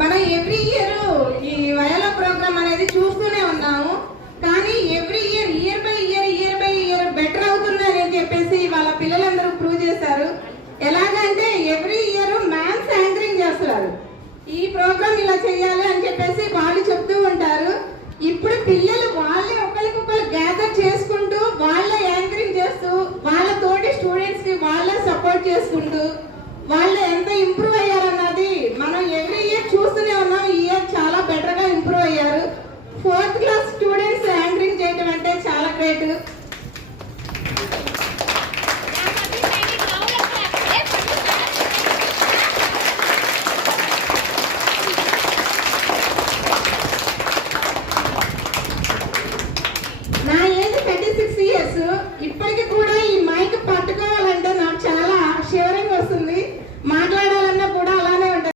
మనం every year ఈ వయాలో programme అనేది చూస్తూనే ఉన్నాము. కానీ every year by year better అవుతుందని చెప్పేసి వాళ్ళ పిల్లలందరూ ప్రూవ్ చేశారు. ఎలాగంటే ఎవ్రీ ఇయర్ మ్యాథ్స్ యాంకరింగ్ చేస్తున్నారు. ఈ ప్రోగ్రామ్ ఇలా చేయాలి అని చెప్పేసి వాళ్ళు చెప్తూ ఉంటారు. ఇప్పుడు పిల్లలు వాళ్ళే ఒకరికొకరు గ్యాదర్ చేసుకుంటూ వాళ్ళే యాంకరింగ్ చేస్తూ వాళ్ళ తోటి స్టూడెంట్స్ కి వాళ్ళే సపోర్ట్ చేసుకుంటూ